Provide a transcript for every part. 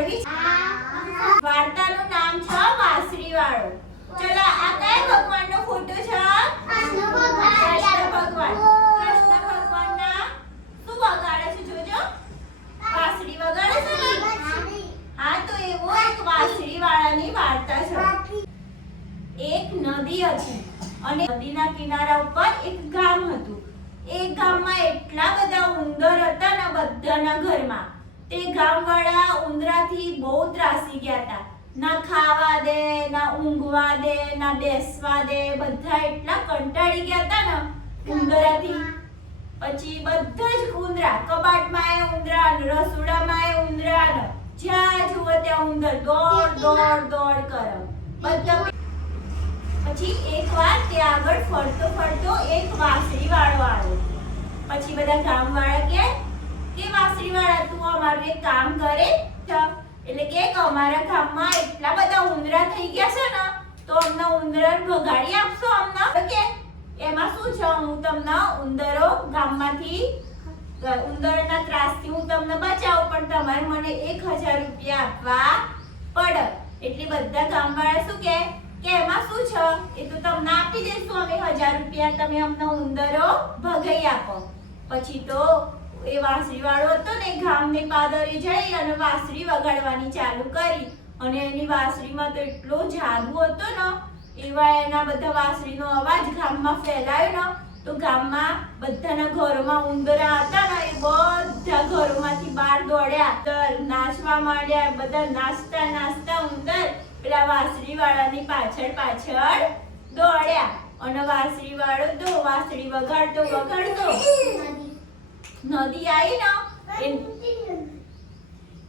સાંભળવી વાર્તાનું નામ છે વાસરી વાળો ચલો આ કયા ભગવાનનો ફોટો છે? ભગવાન. તો એવો એક વાસરી વાળાની વાર્તા છે. એક નદી હતી અને નદીના કિનારા ઉપર એક ગામ હતું. એ ગામમાં એટલા બધા ઉંદર હતા ને બધાના ઘરમાં. તે ગામવાળા ઉંદરાથી બહુ ત્રાસી ગયા હતા ના ખાવા દે, ના ઊંઘવા દે, ના બેસવા દે, બધા એટલા કંટાળી ગયા હતા ને ઉંદરાથી. પછી બધા જ ઉંદરા, કબાટમાં એ ઉંદરા રસોડામાં એ ઉંદરા જ્યાં જુઓ ત્યાં ઉંદર દોડ દોડ દોડ કરે. બધા પછી એકવાર તે આગળ ફરતો ફરતો એક વાંસળી વાળો આવ્યો. પછી બધા ગામવાળા કે કે વાંસળી વાળા તું અમારું એક કામ કરે છે?" એટલે કે કે અમારા ગામમાં એટલા બધા ઉંદરા થઈ ગયા છે ને તો અમને ભગાડી આપશો અમને? કે એમાં શું છે? હું તમને ઉંદરો ગામમાંથી ઉંદરના ત્રાસથી હું તમને બચાવું, પણ તમારે મને એક હજાર રૂપિયા આપવા પડે. એટલે બધા ગામવાળા શું કે કે એમાં શું છે? એ તો તમને આપી દઈશું અમે હજાર રૂપિયા. તમે અમને ઉંદરો ભગાઈ આપો. પછી તો એ વાંસળી વાળો હતો ને ગામની પાદરે જઈ અને વાંસળી વગાડવાની ચાલુ કરી. અને એની વાંસળીમાં તો એટલો જાદુ હતો ને એવા એના બધા વાંસળીનો અવાજ ગામમાં ફેલાયો ને તો ગામમાં બધાના ઘરોમાં ઉંદરા હતા ને એ બધા ઘરોમાંથી બહાર દોડ્યા. નાચવા માંડ્યા બધા નાચતા નાચતા ઉંદર પેલા વાંસળી વાળાની પાછળ પાછળ દોડ્યા. અને વાંસળી વાળો તો વાંસળી વગાડતો વગાડતો નદી. આવી ને એ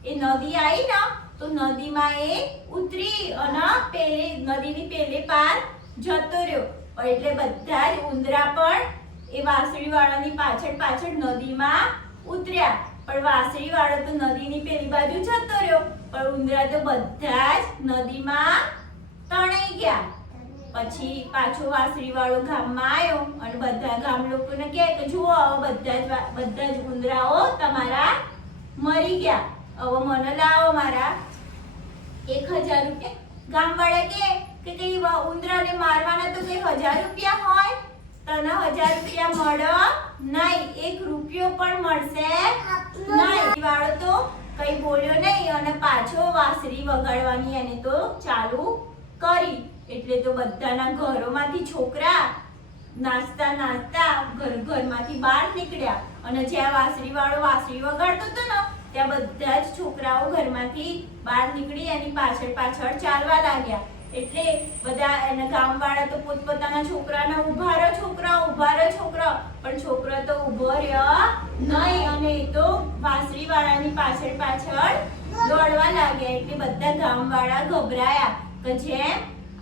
એ નદી આવી ને તો નદીમાં એ ઉતરી અને પેલે, નદીની પેલે પાર જતો રહ્યો. એટલે બધા જ ઉંદરા પણ એ વાંસળી વાળાની પાછળ પાછળ નદીમાં ઉતર્યા. પણ વાંસળી વાળો તો નદીની પેલી બાજુ જતો રહ્યો. પણ ઉંદરા તો બધા જ નદીમાં તણાઈ ગયા. પછી પાછો વાંસળી વાળો ગામમાં આવ્યો અને બધા ગામ લોકોને કહે કે, જુઓ હવે બધા જ બધા જ ઉંદરાઓ તમારા મરી ગયા. હવે મને લાવો મારા એક હજાર રૂપિયા. ગામવાળા કે કે કઈ ઉંદરાને મારવાના તો કઈ હજાર રૂપિયા હોય? તને હજાર રૂપિયા મળે નહીં. એક રૂપિયો પણ મળશે નહીં. વાળો તો કઈ બોલ્યો નહીં અને પાછો વાસરી વગાડવાની એને તો ચાલુ કરી. એટલે તો બધાના ઘરોમાંથી છોકરા નાચતા નાચતા ઘર ઘરમાંથી બહાર નીકળ્યા. અને જ્યાં વાસરી વાળો વાસરી વગાડતો હતો ને ત્યાં બધા જ છોકરાઓ ઘરમાંથી બહાર નીકળી એની પાછળ પાછળ ચાલવા લાગ્યા. એટલે બધા એના ગામવાળા તો પોતપોતાના છોકરાને ઊભા રહો, છોકરા ઊભા રહો, છોકરા. પણ છોકરો તો ઊભો રહ્યો નહીં અને એ તો વાંસળી વાળાની પાછળ પાછળ દોડવા લાગ્યા. એટલે બધા ગામવાળા ગભરાયા કે જેમ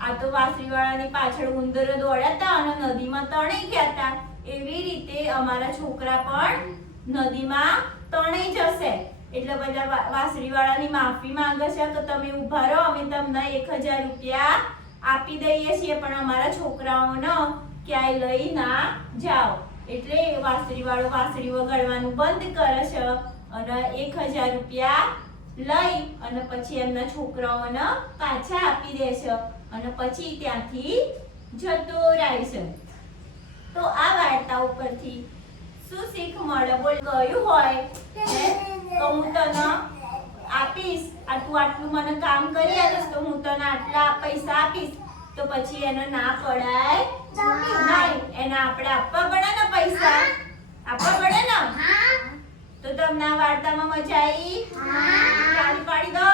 આ તો વાંસળી વાળાની પાછળ ઉંદરો દોડ્યા અને નદીમાં તણાઈ ગયા હતા. એવી રીતે અમારા છોકરા પણ નદીમાં તણાઈ જશે. એટલે બધા વાસરીવાળાની વાળાની માફી માંગે છે કે તમે ઊભા રહો, અમે તમને એક હજાર રૂપિયા આપી દઈએ છીએ, પણ અમારા છોકરાઓને ક્યાંય લઈ ના જાઓ. એટલે વાસરીવાળો વાંસળી વગાડવાનું બંધ કરે છે અને એક હજાર રૂપિયા લઈ અને પછી એમના છોકરાઓને પાછા આપી દે છે અને પછી ત્યાંથી જતો રહે છે. તો આ વાર્તા ઉપરથી શું શીખ મળે? બોલ ગયું હોય? તો હું તને આપીશ. આ તું આટલું મને કામ કરી આપીશ તો હું તને આટલા પૈસા આપીશ. તો પછી એને ના પડાય? નહીં એને આપણે આપવા પડે ને પૈસા. આપવા પડે ને? તો તમને આ વાર્તામાં મજા આવી? તાળી પાડી દો.